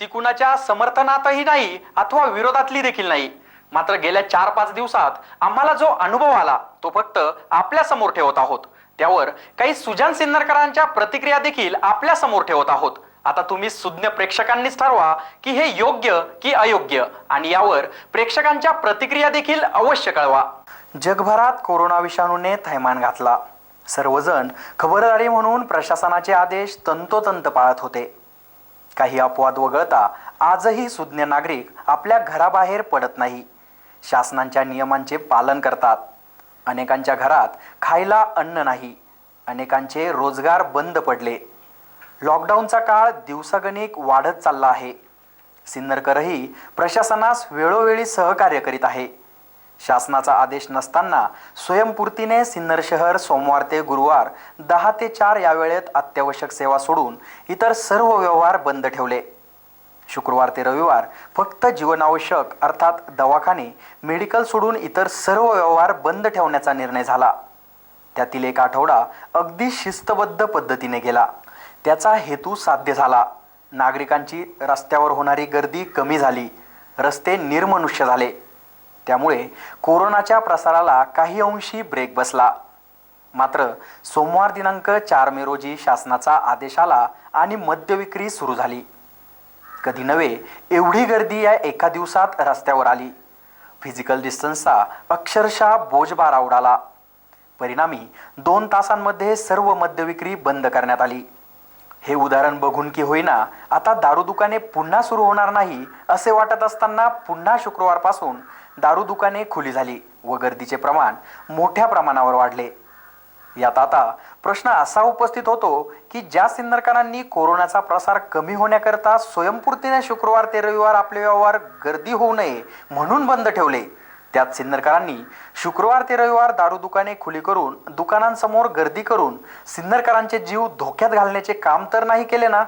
ती कुणाच्या समर्थनातही नाही अथवा विरोधातली देखील नाही. मात्र गेल्या चार पाच दिवसात आम्हाला जो अनुभव आला तो फक्त आपल्यासमोर ठेवत आहोत. त्यावर काही सुजान सिन्नरकरांच्या प्रतिक्रिया देखील आपल्यासमोर ठेवत आहोत. आता तुम्ही सुज्ञ प्रेक्षकांनीच ठरवा की हे योग्य की अयोग्य आणि यावर प्रेक्षकांच्या प्रतिक्रिया देखील अवश्य कळवा. जगभरात कोरोना विषाणूने थैमान घातला. सर्वजण खबरदारी म्हणून प्रशासनाचे आदेश तंतोतंत पाळत होते. काही अपवाद वगळता आजही सुज्ञ नागरिक आपल्या घराबाहेर पडत नाही. शासनांच्या नियमांचे पालन करतात. अनेकांच्या घरात खायला अन्न नाही. अनेकांचे रोजगार बंद पडले. लॉकडाऊनचा काळ दिवसागणिक वाढत चालला आहे. सिन्नरकरही प्रशासनास वेळोवेळी सहकार्य करीत आहे. शासनाचा आदेश नसताना स्वयंपूर्तीने सिन्नर शहर सोमवार ते गुरुवार दहा ते चार या वेळेत अत्यावश्यक सेवा सोडून इतर सर्व व्यवहार बंद ठेवले. शुक्रवार ते रविवार फक्त जीवनावश्यक अर्थात दवाखाने मेडिकल सोडून इतर सर्व व्यवहार बंद ठेवण्याचा निर्णय झाला. त्यातील एक आठवडा अगदी शिस्तबद्ध पद्धतीने गेला. त्याचा हेतू साध्य झाला. नागरिकांची रस्त्यावर होणारी गर्दी कमी झाली. रस्ते निर्मनुष्य झाले. त्यामुळे कोरोनाच्या प्रसाराला काही अंशी ब्रेक बसला. मात्र सोमवार दिनांक चार मे रोजी शासनाचा आदेश आला आणि मद्यविक्री सुरू झाली. कधी नव्हे एवढी गर्दी या एका दिवसात रस्त्यावर आली. फिजिकल डिस्टन्सचा अक्षरशः बोजबारा उडाला. परिणामी दोन तासांमध्ये सर्व मद्यविक्री बंद करण्यात आली. हे उदाहरण बघून की होईना आता दारू दुकाने पुन्हा सुरू होणार नाही असे वाटत असताना पुन्हा शुक्रवारपासून दारू दुकाने खुली झाली व गर्दीचे प्रमाण मोठ्या प्रमाणावर वाढले. यात आता प्रश्न असा उपस्थित होतो की ज्या सिन्नरकरांनी कोरोनाचा प्रसार कमी होण्याकरता स्वयंपूर्तीने शुक्रवार ते रविवार आपले व्यवहार गर्दी होऊ नये म्हणून बंद ठेवले. त्यात सिन्नरकरांनी शुक्रवार ते रविवार दारू दुकाने खुली करून दुकानांसमोर गर्दी करून सिन्नरकरांचे जीव धोक्यात घालण्याचे काम तर नाही केले ना?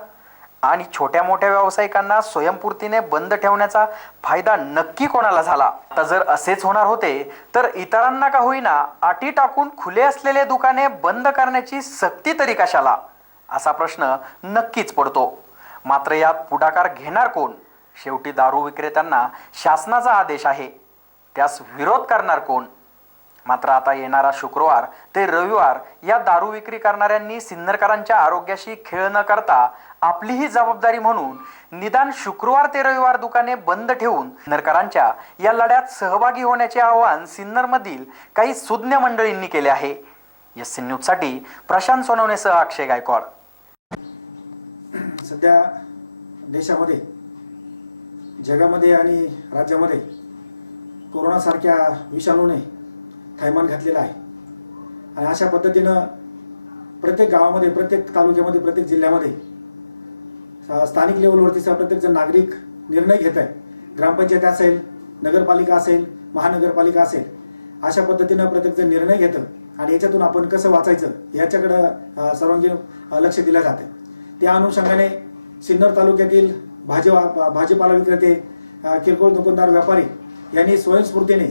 आणि छोट्या मोठ्या व्यावसायिकांना स्वयंपूर्तीने बंद ठेवण्याचा फायदा नक्की कोणाला झाला? आता जर असेच होणार होते तर इतरांना का होईना अटी टाकून खुले असलेले दुकाने बंद करण्याची सक्ती तरी कशाला? असा प्रश्न नक्कीच पडतो. मात्र यात पुढाकार घेणार कोण? शेवटी दारू विक्रेत्यांना शासनाचा आदेश आहे. त्यास विरोध करणार कोण? मात्र आता येणारा शुक्रवार ते रविवार या दारू विक्री करणाऱ्यांनी सिन्नरकरांच्या आरोग्याशी खेळ न करता आपलीही जबाबदारी म्हणून निदान शुक्रवार ते रविवार दुकाने बंद ठेवून सिन्नरकरांच्या या लढ्यात सहभागी होण्याचे आवाहन सिन्नरमधील काही सुज्ञ मंडळींनी केले आहे. एस सी न्यूजसाठी प्रशांत सोनवणेसह अक्षय गायकवाड. सध्या देशामध्ये जगामध्ये आणि राज्यामध्ये कोरोनासारख्या विषाणूने थैमान घातलेला आहे. आणि अशा पद्धतीनं प्रत्येक गावामध्ये प्रत्येक तालुक्यामध्ये प्रत्येक जिल्ह्यामध्ये स्थानिक लेवलवरतीचा प्रत्येकजण नागरिक निर्णय घेत आहे ग्रामपंचायत असेल नगरपालिका असेल महानगरपालिका असेल अशा पद्धतीनं प्रत्येकजण निर्णय घेतं आणि याच्यातून आपण कसं वाचायचं याच्याकडं सर्वांगीण लक्ष दिलं जाते. त्या अनुषंगाने सिन्नर तालुक्यातील भाजी भाजीपाला विक्रेते किरकोळ दुकानदार व्यापारी यांनी स्वयंस्फूर्तीने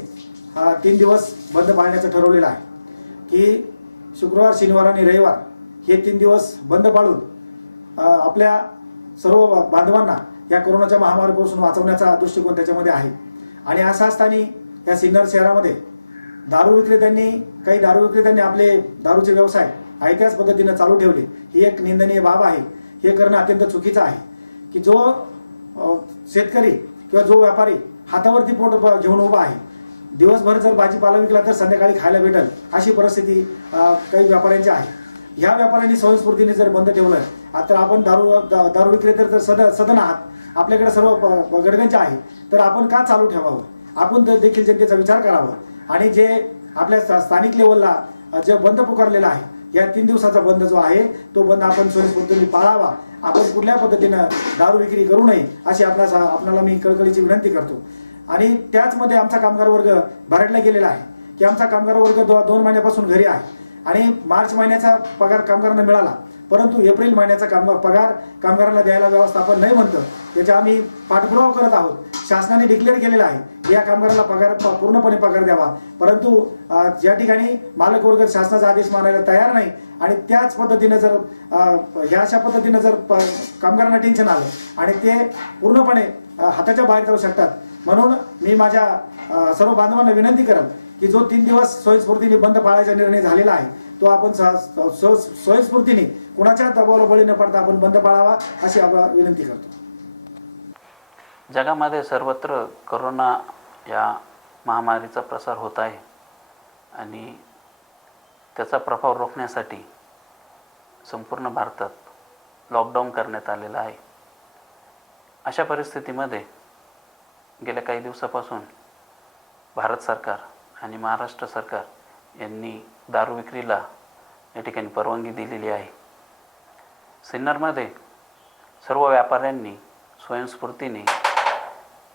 तीन दिवस बंद पाळण्याचं ठरवलेलं आहे. की शुक्रवार शनिवार आणि रविवार हे तीन दिवस बंद पाळून आपल्या सर्व बांधवांना या कोरोनाच्या महामारीपासून वाचवण्याचा दृष्टिकोन त्याच्यामध्ये आहे. आणि असा असताना या सिन्नर शहरामध्ये दारू विक्रेत्यांनी काही दारू विक्रेत्यांनी आपले दारूचे व्यवसाय आहे त्याच पद्धतीनं चालू ठेवले. ही एक निंदनीय बाब आहे. हे करणं अत्यंत चुकीचं आहे. की जो शेतकरी किंवा जो व्यापारी हातावरती पोट घेऊन उभा आहे दिवसभर जर भाजीपाला विकला तर संध्याकाळी खायला भेटेल अशी परिस्थिती काही व्यापाऱ्यांची आहे. ह्या व्यापाऱ्यांनी स्वयंस्फूर्तीने जर बंद ठेवलं तर आपण दारू दारू विक्रेते तर सद सदन आहात. आपल्याकडे सर्व प- गडगंज आहे. तर आपण का चालू ठेवावं? आपण देखील जनतेचा विचार करावा. आणि जे आपल्या स्थानिक लेवलला जे बंद पुकारलेला आहे या तीन दिवसाचा बंद जो आहे तो बंद आपण स्वयंस्फूर्तीने पाळावा. आपण कुठल्या पद्धतीनं दारू विक्री करू नये अशी आपल्या आपणाला मी कळकळीची विनंती करतो. आणि त्याचमध्ये आमचा कामगार वर्ग भरडला गेलेला आहे. की आमचा कामगार वर्ग दो, दोन महिन्यापासून घरी आहे. आणि मार्च महिन्याचा पगार कामगारांना मिळाला. परंतु एप्रिल महिन्याचा कामगार पगार कामगारांना द्यायला व्यवस्थापन नाही म्हणतं. त्याचा आम्ही पाठपुरावा करत आहोत. शासनाने डिक्लेअर केलेला आहे या कामगाराला पगार पूर्णपणे पगार द्यावा. परंतु ज्या ठिकाणी मालक वर्ग शासनाचा आदेश मानायला तयार नाही आणि त्याच पद्धतीने जर ह्या अशा पद्धतीने जर कामगारांना टेन्शन आलं आणि ते पूर्णपणे हाताच्या बाहेर जाऊ शकतात म्हणून मी माझ्या सर्व बांधवांना विनंती करेन की जो तीन दिवस स्वयंस्फूर्तीने बंद पाळायचा निर्णय झालेला आहे तो आपण स्वयंस्फूर्तीने कुणाच्या दबावाला बळी न पडता आपण बंद पाळावा अशी आपण विनंती करतो. जगामध्ये सर्वत्र करोना या महामारीचा प्रसार होत आहे आणि त्याचा प्रभाव रोखण्यासाठी संपूर्ण भारतात लॉकडाऊन करण्यात आलेला आहे. अशा परिस्थितीमध्ये गेल्या काही दिवसापासून भारत सरकार आणि महाराष्ट्र सरकार यांनी दारू विक्रीला या ठिकाणी परवानगी दिलेली आहे. सिन्नरमध्ये सर्व व्यापाऱ्यांनी स्वयंस्फूर्तीने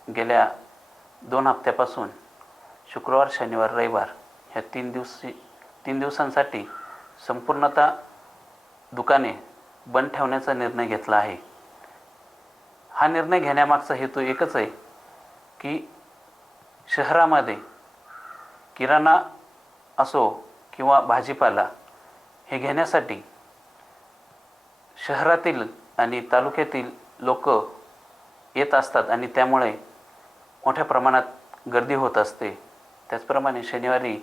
गेल्या दोन हप्त्यापासून शुक्रवार शनिवार रविवार ह्या तीन दिवशी तीन दिवसांसाठी संपूर्णतः दुकाने बंद ठेवण्याचा निर्णय घेतला आहे. हा निर्णय घेण्यामागचा हेतू एकच आहे की शहरामध्ये किराणा असो किंवा भाजीपाला हे घेण्यासाठी शहरातील आणि तालुक्यातील लोक येत असतात आणि त्यामुळे मोठ्या प्रमाणात गर्दी होत असते. त्याचप्रमाणे शनिवारी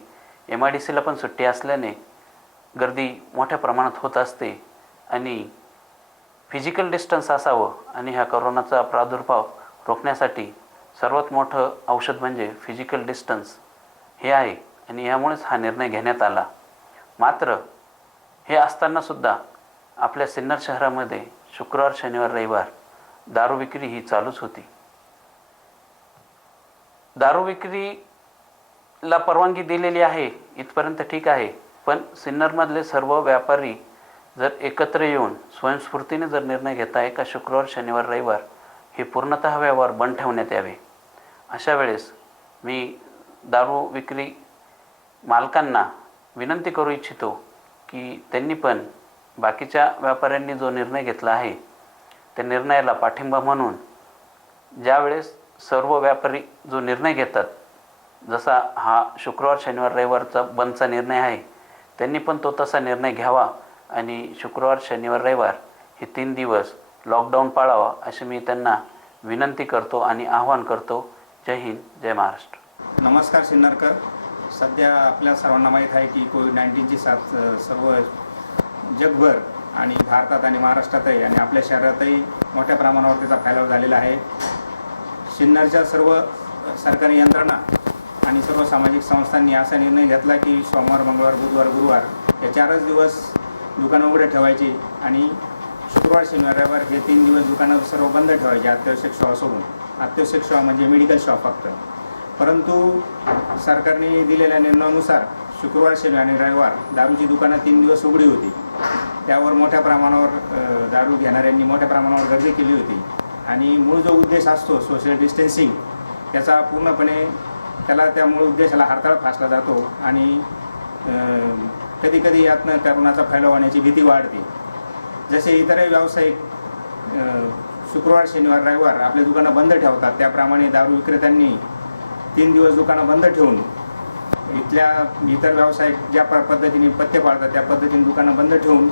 एम आय डी सीला पण सुट्टी असल्याने गर्दी मोठ्या प्रमाणात होत असते आणि फिजिकल डिस्टन्स असावं आणि ह्या करोनाचा प्रादुर्भाव रोखण्यासाठी सर्वात मोठं औषध म्हणजे फिजिकल डिस्टन्स हे आहे आणि यामुळेच हा निर्णय घेण्यात आला. मात्र हे असतानासुद्धा आपल्या सिन्नर शहरामध्ये शुक्रवार शनिवार रविवार दारू विक्री ही चालूच होती. दारू विक्रीला परवानगी दिलेली आहे इथपर्यंत ठीक आहे पण सिन्नरमधले सर्व व्यापारी जर एकत्र येऊन स्वयंस्फूर्तीने जर निर्णय घेताय का शुक्रवार शनिवार रविवार हे पूर्णतः व्यवहार बंद ठेवण्यात यावे. अशा वेळेस मी दारू विक्री मालकांना विनंती करू इच्छितो की त्यांनी पण बाकीच्या व्यापाऱ्यांनी जो निर्णय घेतला आहे त्या निर्णयाला पाठिंबा म्हणून ज्यावेळेस सर्व व्यापारी जो निर्णय घेतात जसा हा शुक्रवार शनिवार रविवारचा बंदचा निर्णय आहे त्यांनी पण तो तसा निर्णय घ्यावा आणि शुक्रवार शनिवार रविवार हे तीन दिवस लॉकडाऊन पाळावा अशी मी त्यांना विनंती करतो आणि आवाहन करतो जय हिंद जय महाराष्ट्र. नमस्कार सिन्नरकर. सध्या आपल्या सर्वांना माहीत आहे की कोविड नाईन्टीनची साथ सर्व जगभर आणि भारतात आणि महाराष्ट्रातही आणि आपल्या शहरातही मोठ्या प्रमाणावर त्याचा फैलाव झालेला आहे. सिन्नरच्या सर्व सरकारी यंत्रणा आणि सर्व सामाजिक संस्थांनी असा निर्णय घेतला की सोमवार मंगळवार बुधवार गुरुवार या चारच दिवस दुकानं उघडे ठेवायची आणि शुक्रवार शनिवार रविवार हे तीन दिवस दुकानं सर्व बंद ठेवायचे अत्यावश्यक सेवा सोडून. अत्यावश्यक शॉप म्हणजे मेडिकल शॉप फक्त. परंतु सरकारने दिलेल्या निर्णयानुसार शुक्रवार शनिवार आणि रविवार दारूची दुकानं तीन दिवस उघडी होती. त्यावर मोठ्या प्रमाणावर दारू घेणाऱ्यांनी मोठ्या प्रमाणावर गर्दी केली होती. आणि मूळ जो उद्देश असतो सोशल डिस्टन्सिंग त्याचा पूर्णपणे त्याला त्या मूळ उद्देशाला हरताळ फासला जातो आणि कधी कधी यातनं करोनाचा फैलाव होण्याची भीती वाढते. जसे इतरही व्यावसायिक शुक्रवार शनिवार रविवार आपले दुकानं बंद ठेवतात. त्याप्रमाणे दारू विक्रेत्यांनी तीन दिवस दुकानं बंद ठेवून इथल्या इतर व्यावसायिक ज्या पद्धतीने पथ्य पाळतात त्या पद्धतीने दुकानं बंद ठेवून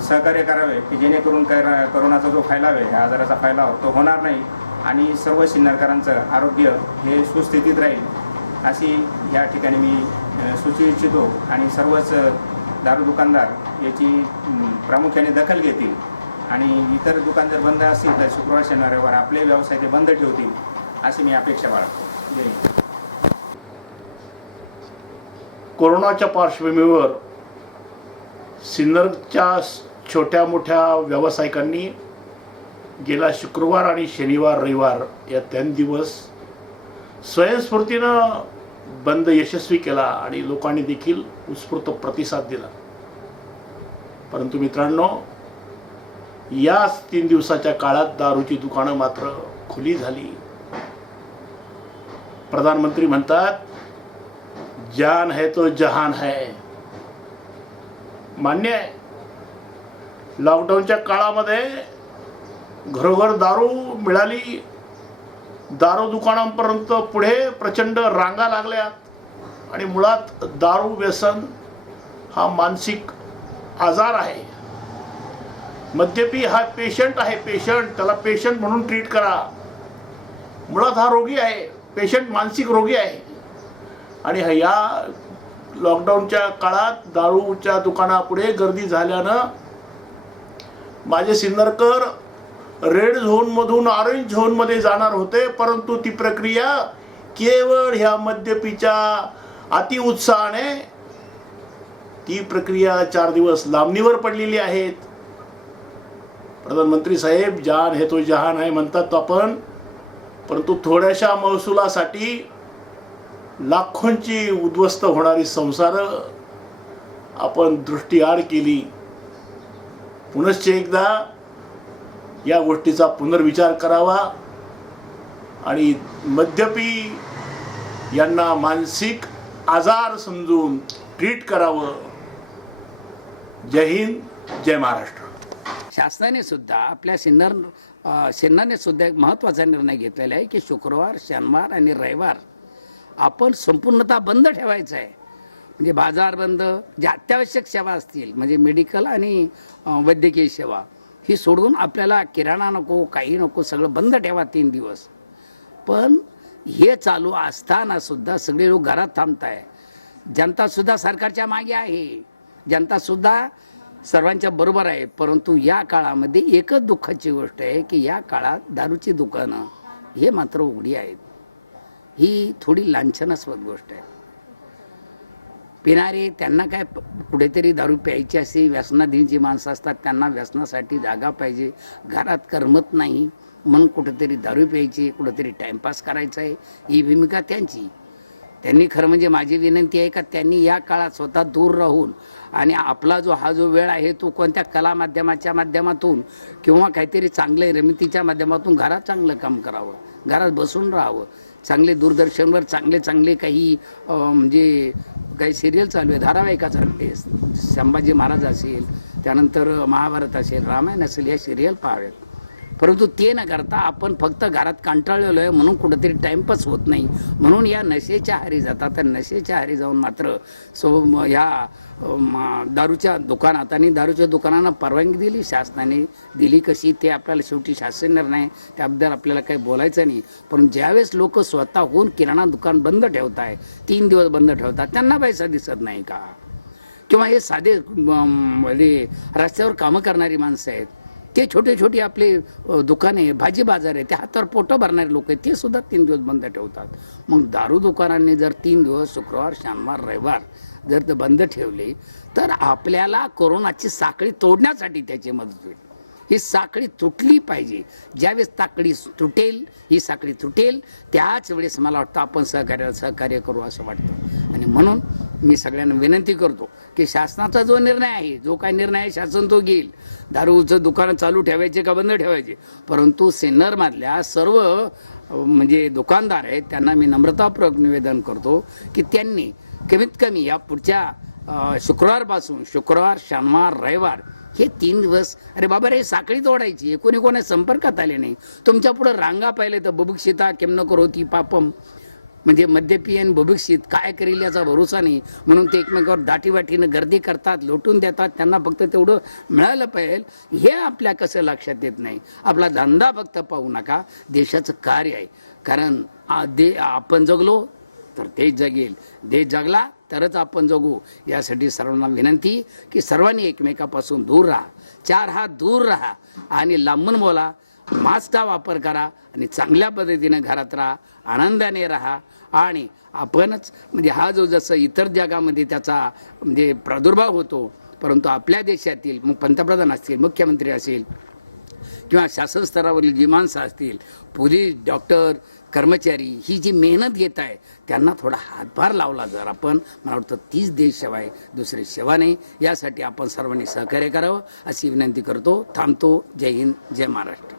सहकार्य करावे की जेणेकरून करोनाचा जो फैलाव आहे ह्या आजाराचा फैलाव हो- तो होणार नाही आणि सर्व सिन्नरकरांचं आरोग्य हे सुस्थितीत राहील अशी या ठिकाणी मी सुचू इच्छितो आणि सर्वच दारू दुकानदार याची प्रामुख्याने दखल घेतील. आणि इतर दुकान जर बंद असतील तर शुक्रवार शनिवार रविवार आपले व्यवसाय ते बंद ठेवतील अशी मी अपेक्षा बाळगतो. जय कोरोनाच्या पार्श्वभूमीवर सिन्नरच्या छोट्या मोठ्या व्यावसायिकांनी गेला शुक्रवार आणि शनिवार रविवार या तीन दिवस स्वयंस्फूर्तीनं बंद यशस्वी केला आणि लोकांनी देखील उत्स्फूर्त प्रतिसाद दिला. परंतु मित्रांनो याच तीन दिवसाच्या काळात दारूची दुकानं मात्र खुली झाली. प्रधानमंत्री म्हणतात जान है तो जहान है. मान्य आहे. लॉकडाऊनच्या काळामध्ये घरोघर दारू मिळाली. दारू दुकानांपर्यंत पुढे प्रचंड रांगा लागल्यात. आणि मुळात दारू व्यसन हा मानसिक आजार आहे. मद्यपी हा पेशंट आहे पेशंट त्याला पेशंट म्हणून ट्रीट करा. मुळात हा रोगी आहे. पेशंट मानसिक रोगी आहे. आणि या लॉकडाऊनच्या काळात दारूच्या दुकानापुढे गर्दी झाल्यानं माझे सिन्नरकर रेड झोनमधून ऑरेंज झोनमध्ये जाणार होते परंतु ती प्रक्रिया केवळ ह्या मद्यपीच्या अतिउत्साहाने ती प्रक्रिया चार दिवस लांबणीवर पडलेली आहेत. प्रधानमंत्री साहेब जान हे तो जहान आहे म्हणतात आपण. परंतु थोड्याशा महसुलासाठी लाखोंची उद्ध्वस्त होणारी संसार आपण दृष्टीआड केली. पुनश्च एकदा या गोष्टीचा पुनर्विचार करावा आणि मद्यपी यांना मानसिक आजार समजून ट्रीट करावं. जय हिंद जय महाराष्ट्र. शासनाने सुद्धा आपल्या सिन्नर अ, सिन्नरने सुद्धा एक महत्त्वाचा निर्णय घेतलेला आहे की शुक्रवार शनिवार आणि रविवार आपण संपूर्णतः बंद ठेवायचं आहे. म्हणजे बाजार बंद ज्या अत्यावश्यक सेवा असतील म्हणजे मेडिकल आणि वैद्यकीय सेवा ही सोडून आपल्याला किराणा नको काही नको सगळं बंद ठेवा तीन दिवस. पण हे चालू असताना सुद्धा सगळे लोक घरात थांबताय. जनता सुद्धा सरकारच्या मागे आहे. जनता सुद्धा सर्वांच्या बरोबर आहे परंतु या काळामध्ये एकच दुःखाची गोष्ट आहे की या काळात दारूची दुकानं हे मात्र उघडी आहेत. ही थोडी लांछनास्पद गोष्ट आहे. पिणारे त्यांना काय कुठेतरी दारू प्यायची असे व्यसनाधीन जी माणसं असतात त्यांना व्यसनासाठी जागा पाहिजे. घरात करमत नाही म्हणून कुठेतरी दारू प्यायची कुठेतरी टाइमपास करायचा आहे ही भूमिका त्यांची. त्यांनी खरं म्हणजे माझी विनंती आहे का त्यांनी या काळात स्वतः दूर राहून आणि आपला जो हा जो वेळ आहे तो कोणत्या कला माध्यमाच्या माध्यमातून किंवा काहीतरी चांगले रमितीच्या माध्यमातून घरात चांगलं काम करावं घरात बसून राहावं चांगले दूरदर्शनवर चांगले चांगले काही म्हणजे काही सिरियल चालू आहे धारावाहिका चालू आहे संभाजी महाराज असेल त्यानंतर महाभारत असेल रामायण असेल या सिरियल पाहाव्यात. परंतु ते न करता आपण फक्त घरात कंटाळलेलो आहे म्हणून कुठंतरी टाइमपास होत नाही. म्हणून या नशेच्या हारी जातात. तर नशेच्या हारी जाऊन मात्र सो ह्या दारूच्या दुकानात आणि दारूच्या दुकानांना परवानगी दिली शासनाने दिली कशी ते आपल्याला शेवटी शासन निर्णय त्याबद्दल आपल्याला काही बोलायचं नाही. पण ज्यावेळेस लोक स्वतःहून किराणा दुकान बंद ठेवत आहे तीन दिवस बंद ठेवतात त्यांना पैसा दिसत नाही का? किंवा हे साधे रस्त्यावर कामं करणारी माणसं आहेत. ते छोटे छोटे आपले दुकाने भाजी बाजार आहे ते हातावर पोटं भरणारे लोक आहेत ते सुद्धा तीन दिवस बंद ठेवतात. मग दारू दुकानांनी जर तीन दिवस शुक्रवार शनिवार रविवार जर ते बंद ठेवले तर आपल्याला कोरोनाची साखळी तोडण्यासाठी त्याची मदत होईल. ही साखळी तुटली पाहिजे. ज्यावेळेस ताकडी तुटेल ही साखळी तुटेल त्याच वेळेस मला वाटतं आपण सहकार्याला सहकार्य करू असं वाटतं. आणि म्हणून मी सगळ्यांना विनंती करतो की शासनाचा जो निर्णय आहे जो काय निर्णय आहे शासन तो घेईल. दारूचं दुकानं चालू ठेवायचे का बंद ठेवायचे? परंतु सिन्नरमधल्या सर्व म्हणजे दुकानदार आहेत त्यांना मी नम्रतापूर्वक निवेदन करतो की त्यांनी कमीत कमी या पुढच्या शुक्रवारपासून शुक्रवार शनिवार रविवार हे तीन दिवस. अरे बाबा रे साखळी तोडायची. कोणी कोणा संपर्कात आले नाही. तुमच्यापुढे रांगा पाहिले तर बुभुक्षिता किम न होती पापम. म्हणजे मद्यपी आणि बुभुक्षित काय करेल याचा भरोसा नाही. म्हणून ते एकमेकावर दाटीवाटीनं गर्दी करतात लोटून देतात. त्यांना फक्त तेवढं मिळालं पाहिजे हे आपल्या कसं लक्षात येत नाही. आपला धंदा फक्त पाहू नका. देशाचं कार्य आहे. कारण दे आपण जगलो तर देश जगेल. देश जगला तरच आपण जगू. यासाठी सर्वांना विनंती की सर्वांनी एकमेकापासून दूर राहा. चार हात दूर राहा आणि लांबून बोला. मास्कचा वापर करा आणि चांगल्या पद्धतीने घरात राहा. आनंदाने राहा. आणि आपणच म्हणजे हा जो जसं इतर जगामध्ये त्याचा म्हणजे प्रादुर्भाव होतो परंतु आपल्या देशातील मग पंतप्रधान असतील मुख्यमंत्री असेल किंवा शासन स्तरावरील जी माणसं असतील पोलीस डॉक्टर कर्मचारी ही जी मेहनत घेत आहे त्यांना थोडा हातभार लावला जर आपण मला वाटतं तीच देशसेवा आहे दुसरी सेवा नाही. यासाठी आपण सर्वांनी सहकार्य करावं. अशी विनंती करतो. थांबतो. जय हिंद. जय महाराष्ट्र.